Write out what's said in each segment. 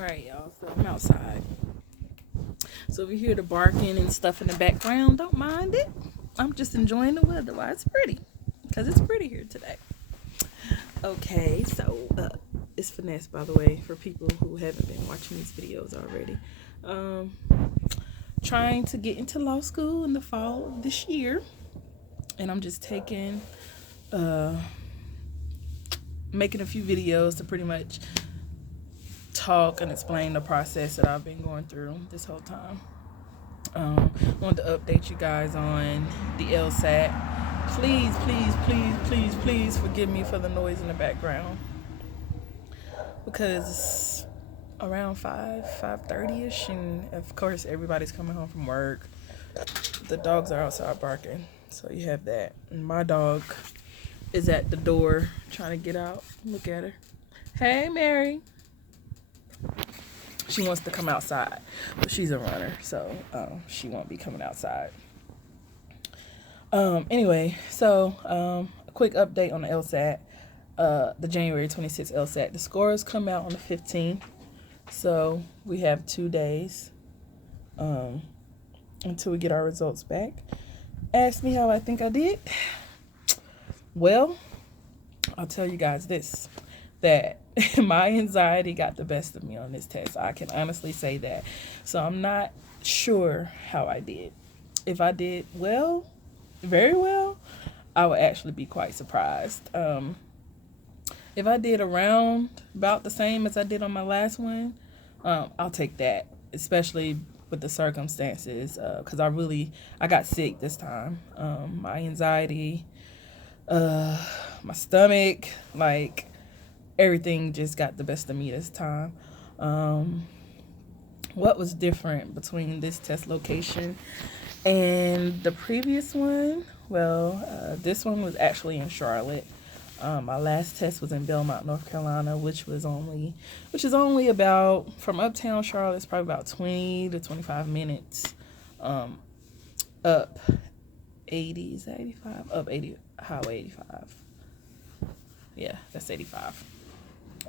Alright, y'all, so I'm outside. So if you hear the barking and stuff in the background, don't mind it. I'm just enjoying the weather while it's pretty. Because it's pretty here today. Okay, so it's finesse, by the way, for people who haven't been watching these videos already. Trying to get into law school in the fall of this year. And I'm just making a few videos to pretty much talk and explain the process that I've been going through this whole time. Wanted to update you guys on the LSAT. Please forgive me for the noise in the background, because it's around 5:30ish, and of course everybody's coming home from work. The dogs are outside barking, so you have that. And my dog is at the door trying to get out. Look at her. Hey, Mary. She wants to come outside, but she's a runner, so she won't be coming outside. Anyway, so a quick update on the LSAT, the January 26th LSAT. The scores come out on the 15th, so we have 2 days until we get our results back. Ask me how I think I did. Well, I'll tell you guys this, that my anxiety got the best of me on this test. I can honestly say that. So I'm not sure how I did. If I did well, very well, I would actually be quite surprised. If I did around about the same as I did on my last one, I'll take that, especially with the circumstances, because I got sick this time. My anxiety, my stomach, like, everything just got the best of me this time. What was different between this test location and the previous one? Well, this one was actually in Charlotte. My last test was in Belmont, North Carolina, which is only about, from uptown Charlotte, it's probably about 20 to 25 minutes up 80, is that 85? Up 80, Highway 85. Yeah, that's 85.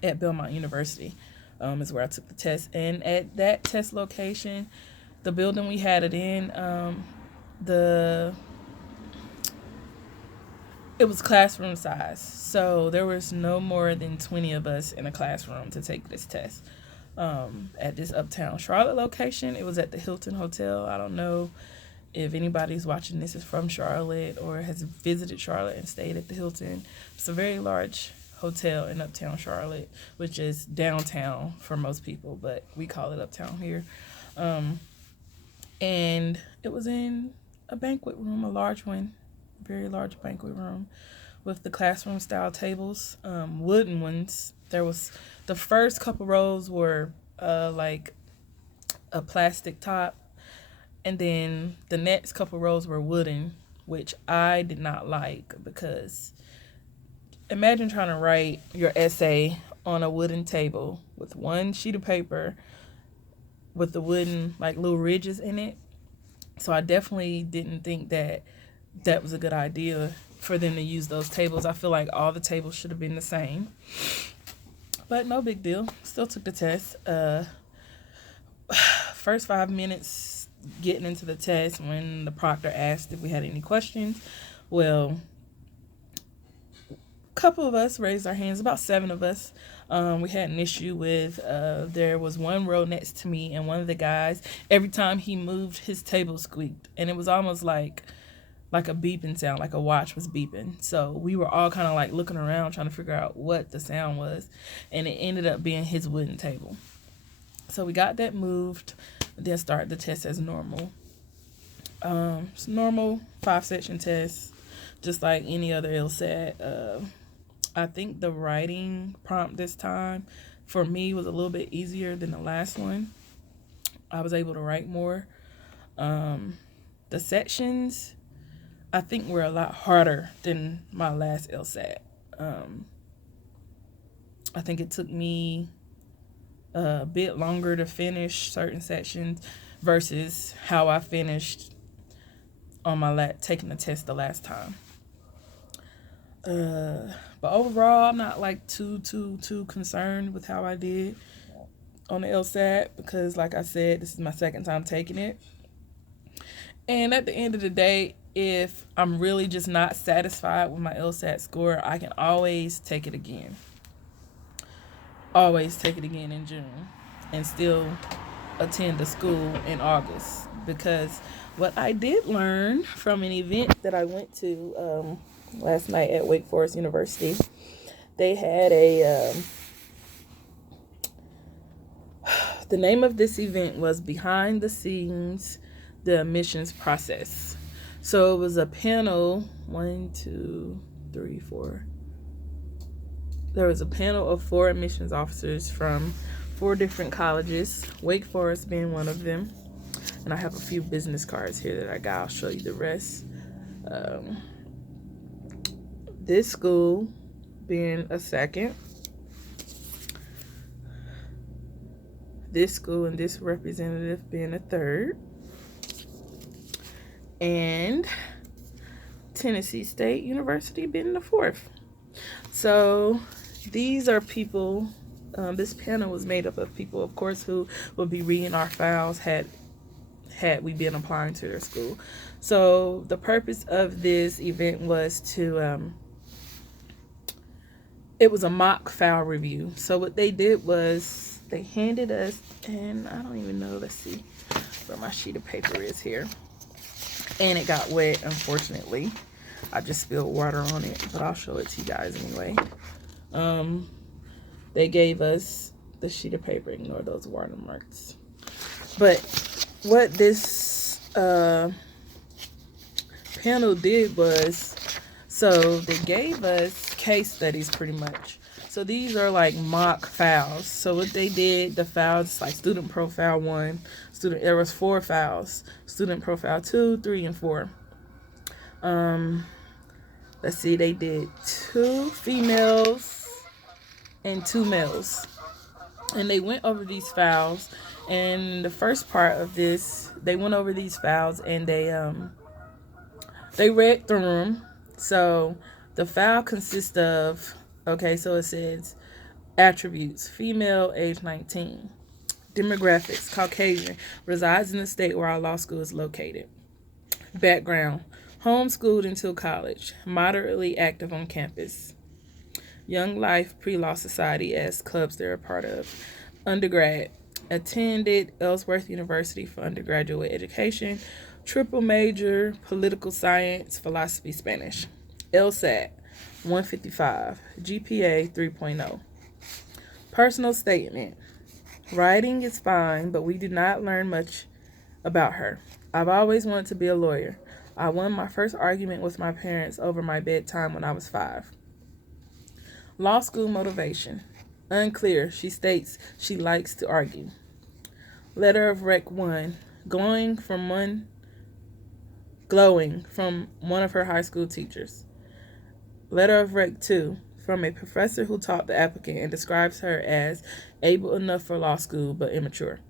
At Belmont University is where I took the test. And at that test location, the building we had it in, it was classroom size. So there was no more than 20 of us in a classroom to take this test. At this uptown Charlotte location, it was at the Hilton Hotel. I don't know if anybody's watching this is from Charlotte or has visited Charlotte and stayed at the Hilton. It's a very large hotel in uptown Charlotte, which is downtown for most people, but we call it uptown here. And it was in a banquet room, a large one, very large banquet room with the classroom style tables, wooden ones. There was, the first couple rows were like a plastic top, and then the next couple rows were wooden, which I did not like, because imagine trying to write your essay on a wooden table with one sheet of paper with the wooden, like, little ridges in it. So I definitely didn't think that was a good idea for them to use those tables. I feel like all the tables should have been the same. But no big deal. Still took the test. First 5 minutes getting into the test, when the proctor asked if we had any questions, well, couple of us raised our hands, about 7 of us. We had an issue with, there was one row next to me, and one of the guys, every time he moved, his table squeaked, and it was almost like a beeping sound, like a watch was beeping. So we were all kind of like looking around trying to figure out what the sound was, and it ended up being his wooden table. So we got that moved, then started the test as normal. It's normal 5-section test, just like any other LSAT. I think the writing prompt this time for me was a little bit easier than the last one. I was able to write more. The sections, I think, were a lot harder than my last LSAT. I think it took me a bit longer to finish certain sections versus how I finished on my taking the test the last time. But overall, I'm not like too concerned with how I did. on the LSAT because, like I said, this is my second time taking it. And at the end of the day, if I'm really just not satisfied with my LSAT score, I can always take it again. Always take it again in June and still attend the school in August. Because what I did learn from an event that I went to last night at Wake Forest University, they had the name of this event was Behind the Scenes, the Admissions Process. So it was a panel, 1, 2, 3, 4. There was a panel of 4 admissions officers from 4 different colleges, Wake Forest being one of them. And I have a few business cards here that I got. I'll show you the rest. This school being a second. This school and this representative being a third. And Tennessee State University being the fourth. So these are people, this panel was made up of people, of course, who would be reading our files had we been applying to their school. So the purpose of this event was to, it was a mock file review. So what they did was they handed us, and I don't even know, let's see where my sheet of paper is here. And it got wet, unfortunately. I just spilled water on it, but I'll show it to you guys anyway. They gave us the sheet of paper, ignore those watermarks. But what this panel did was, so they gave us case studies pretty much. So these are like mock files. So what they did, the files like student profile 1, there was 4 files, student profile 2, 3, and 4. Let's see, they did 2 females and 2 males. And they went over these files, and the first part of this, they went over these files and they read through them. So the file consists of, okay, so it says attributes: female, age 19. Demographics: Caucasian, resides in the state where our law school is located. Background: homeschooled until college, moderately active on campus. Young Life Pre-Law Society as clubs they're a part of. Undergrad: attended Ellsworth University for undergraduate education. Triple major: political science, philosophy, Spanish. LSAT 155, GPA 3.0. Personal statement: writing is fine, but we did not learn much about her. I've always wanted to be a lawyer. I won my first argument with my parents over my bedtime when I was 5. Law school motivation: unclear. She states she likes to argue. Letter of Rec 1, glowing from one of her high school teachers. Letter of Rec 2, from a professor who taught the applicant and describes her as able enough for law school but immature.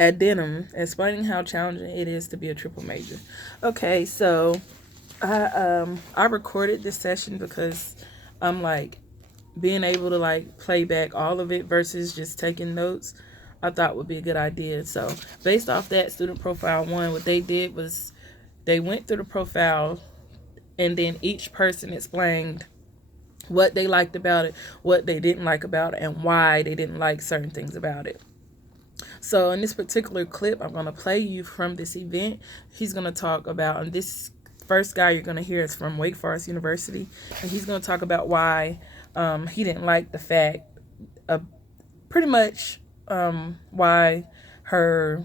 Addendum, explaining how challenging it is to be a triple major. Okay, so I recorded this session because I'm like being able to like play back all of it versus just taking notes. I thought would be a good idea. So based off that student profile 1, what they did was they went through the profile and then each person explained what they liked about it, what they didn't like about it, and why they didn't like certain things about it. So in this particular clip, I'm going to play you from this event. He's going to talk about, and this first guy you're going to hear is from Wake Forest University, and he's going to talk about why he didn't like the fact of pretty much why her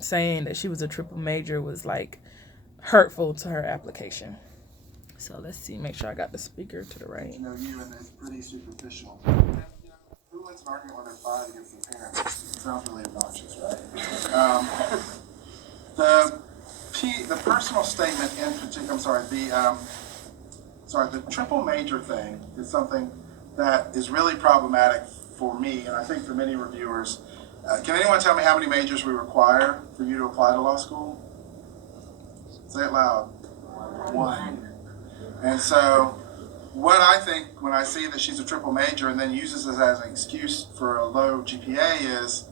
saying that she was a triple major was like hurtful to her application. So let's see, make sure I got the speaker to the right. You know you, and it's pretty superficial. Who wins an argument when they're 5 against their parents? It sounds really obnoxious, right? The personal statement in particular, the triple major thing is something that is really problematic for me, and I think for many reviewers. Can anyone tell me how many majors we require for you to apply to law school? Say it loud. 1. And so what I think when I see that she's a triple major and then uses this as an excuse for a low GPA is,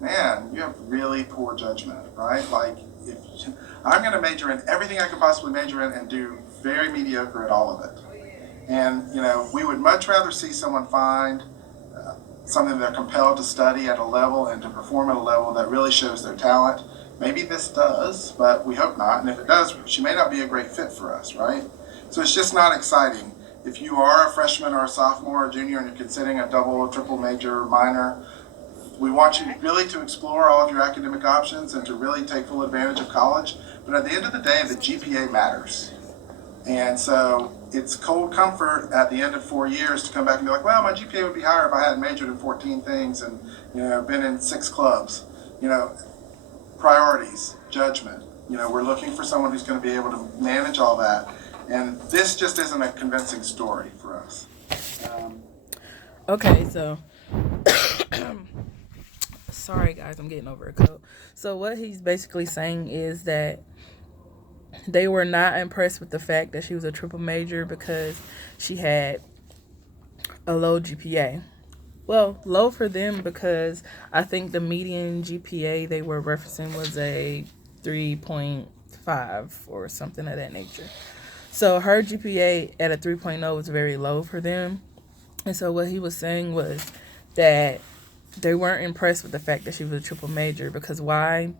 man, you have really poor judgment, right? Like, if I'm going to major in everything I could possibly major in and do very mediocre at all of it. And, we would much rather see someone find something they're compelled to study at a level and to perform at a level that really shows their talent. Maybe this does, but we hope not. And if it does, she may not be a great fit for us, right? So it's just not exciting. If you are a freshman or a sophomore or junior and you're considering a double or triple major or minor, we want you really to explore all of your academic options and to really take full advantage of college. But at the end of the day, the GPA matters. And so it's cold comfort at the end of 4 years to come back and be like, well, my GPA would be higher if I had majored in 14 things and, been in 6 clubs. You know, Priorities, judgment. We're looking for someone who's going to be able to manage all that. And this just isn't a convincing story for us. Okay, so sorry guys, I'm getting over a cold. So what he's basically saying is that they were not impressed with the fact that she was a triple major because she had a low GPA. Well, low for them because I think the median GPA they were referencing was a 3.5 or something of that nature. So her GPA at a 3.0 was very low for them. And so what he was saying was that they weren't impressed with the fact that she was a triple major because why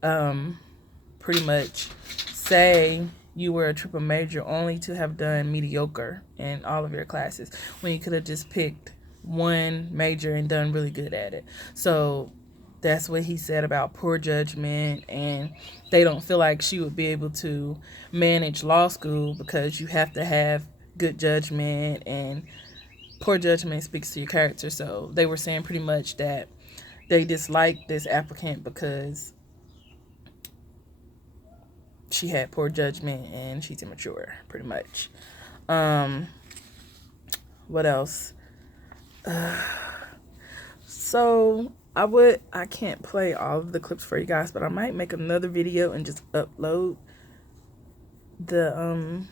pretty much say you were a triple major only to have done mediocre in all of your classes when you could have just picked one major and done really good at it. So that's what he said about poor judgment, and they don't feel like she would be able to manage law school because you have to have good judgment, and poor judgment speaks to your character. So they were saying pretty much that they disliked this applicant because she had poor judgment and she's immature, pretty much. What else? So I can't play all of the clips for you guys, but I might make another video and just upload the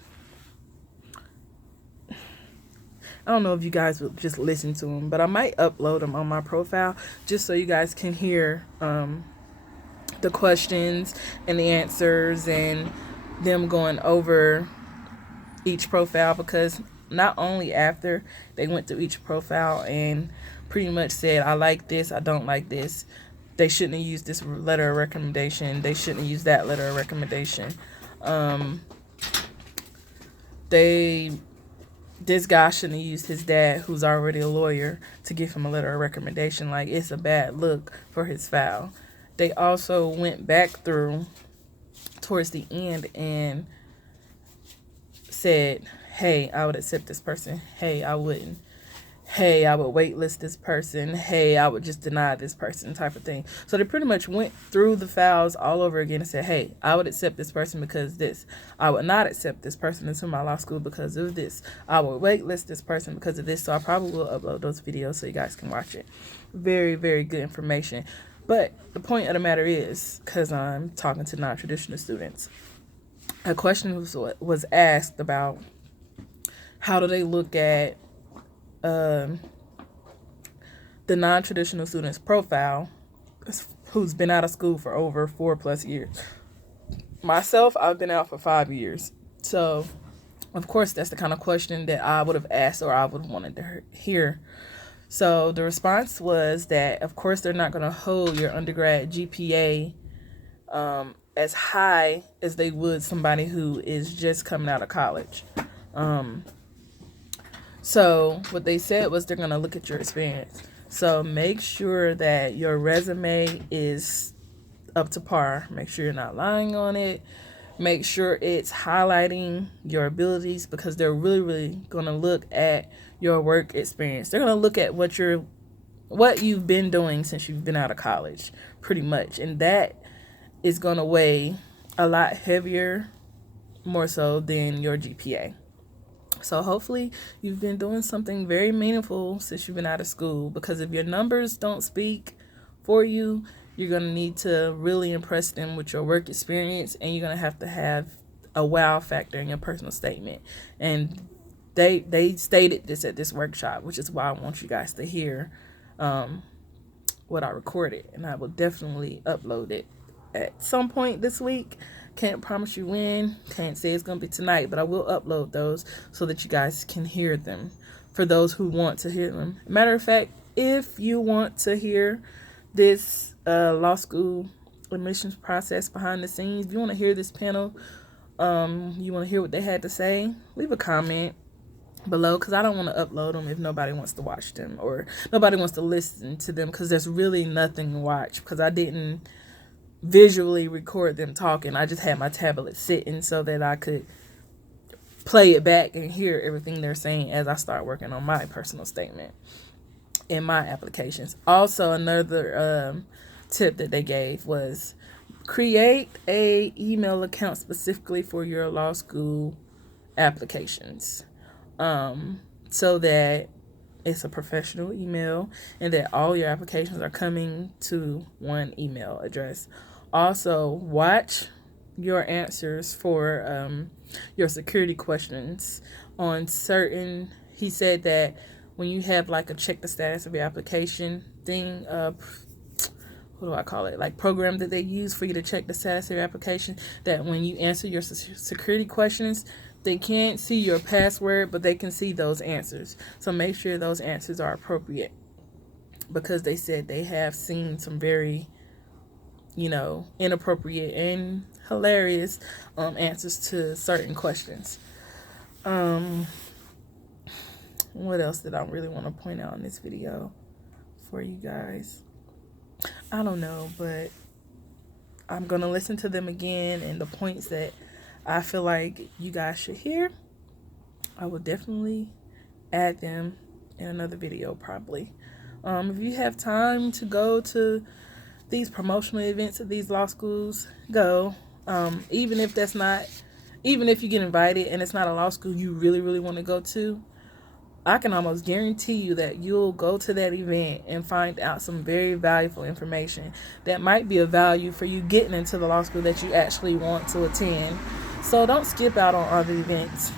I don't know if you guys would just listen to them, but I might upload them on my profile just so you guys can hear the questions and the answers and them going over each profile, because not only after they went through each profile and pretty much said, I like this, I don't like this, they shouldn't have used this letter of recommendation, they shouldn't have used that letter of recommendation. This guy shouldn't have used his dad, who's already a lawyer, to give him a letter of recommendation. Like, it's a bad look for his file. They also went back through towards the end and said, hey, I would accept this person. Hey, I wouldn't. Hey, I would waitlist this person. Hey, I would just deny this person, type of thing. So they pretty much went through the files all over again and said, hey, I would accept this person because this. I would not accept this person into my law school because of this. I would waitlist this person because of this. So I probably will upload those videos so you guys can watch it. Very, very good information. But the point of the matter is, because I'm talking to non-traditional students, a question was asked about how do they look at the non-traditional student's profile who's been out of school for over 4+ years. Myself, I've been out for 5 years. So, of course, that's the kind of question that I would have asked or I would have wanted to hear. So the response was that, of course, they're not going to hold your undergrad GPA as high as they would somebody who is just coming out of college. So what they said was they're going to look at your experience. So make sure that your resume is up to par. Make sure you're not lying on it. Make sure it's highlighting your abilities, because they're really, really going to look at your work experience. They're going to look at what you've been doing since you've been out of college, pretty much. And that is going to weigh a lot heavier, more so than your GPA. So hopefully you've been doing something very meaningful since you've been out of school, because if your numbers don't speak for you, you're going to need to really impress them with your work experience, and you're going to have a wow factor in your personal statement. And they stated this at this workshop, which is why I want you guys to hear what I recorded, and I will definitely upload it at some point this week. Can't promise you when, can't say it's gonna be tonight, but I will upload those so that you guys can hear them for those who want to hear them. Matter of fact, if you want to hear this law school admissions process behind the scenes, if you want to hear this panel, you want to hear what they had to say, leave a comment below, because I don't want to upload them if nobody wants to watch them or nobody wants to listen to them, because there's really nothing to watch, because I didn't visually record them talking. I just had my tablet sitting so that I could play it back and hear everything they're saying as I start working on my personal statement in my applications. Also, another tip that they gave was create a email account specifically for your law school applications, so that it's a professional email and that all your applications are coming to one email address. Also, watch your answers for your security questions on certain. He said that when you have like a check the status of your application thing, what do I call it? Like program that they use for you to check the status of your application, that when you answer your security questions, they can't see your password, but they can see those answers. So make sure those answers are appropriate, because they said they have seen some very, inappropriate and hilarious answers to certain questions. What else did I really want to point out in this video for you guys? I don't know, but I'm going to listen to them again, and the points that I feel like you guys should hear, I will definitely add them in another video probably. If you have time to go to these promotional events at these law schools, go. Even if you get invited and it's not a law school you really, really want to go to, I can almost guarantee you that you'll go to that event and find out some very valuable information that might be of value for you getting into the law school that you actually want to attend. So don't skip out on other events.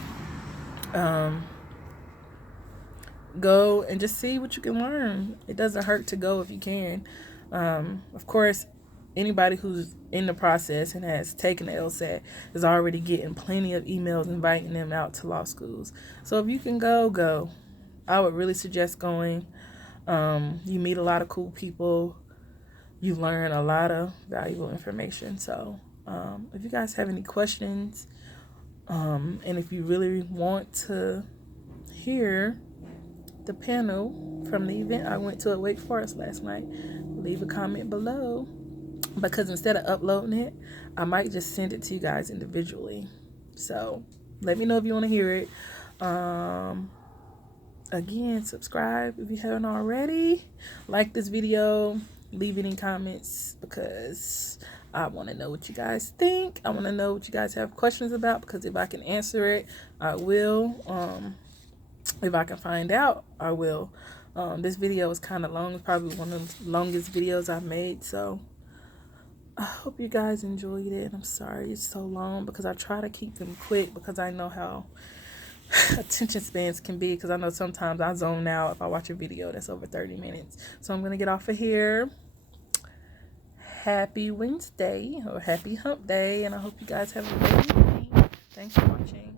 Go and just see what you can learn. It doesn't hurt to go if you can. Of course, anybody who's in the process and has taken the LSAT is already getting plenty of emails inviting them out to law schools. So if you can go. I would really suggest going. You meet a lot of cool people. You learn a lot of valuable information. So if you guys have any questions, and if you really want to hear the panel from the event I went to at Wake Forest last night, leave a comment below, because instead of uploading it, I might just send it to you guys individually. So let me know if you want to hear it. Again, subscribe if you haven't already. Like this video. Leave any comments, because I want to know what you guys think. I want to know what you guys have questions about, because if I can answer it, I will. If I can find out, I will. This video is kind of long. It's probably one of the longest videos I've made, so I hope you guys enjoyed it. I'm sorry it's so long, because I try to keep them quick, because I know how attention spans can be, because I know sometimes I zone out if I watch a video that's over 30 minutes. So I'm going to get off of here. Happy Wednesday, or happy hump day, and I hope you guys have a great evening. Thanks for watching.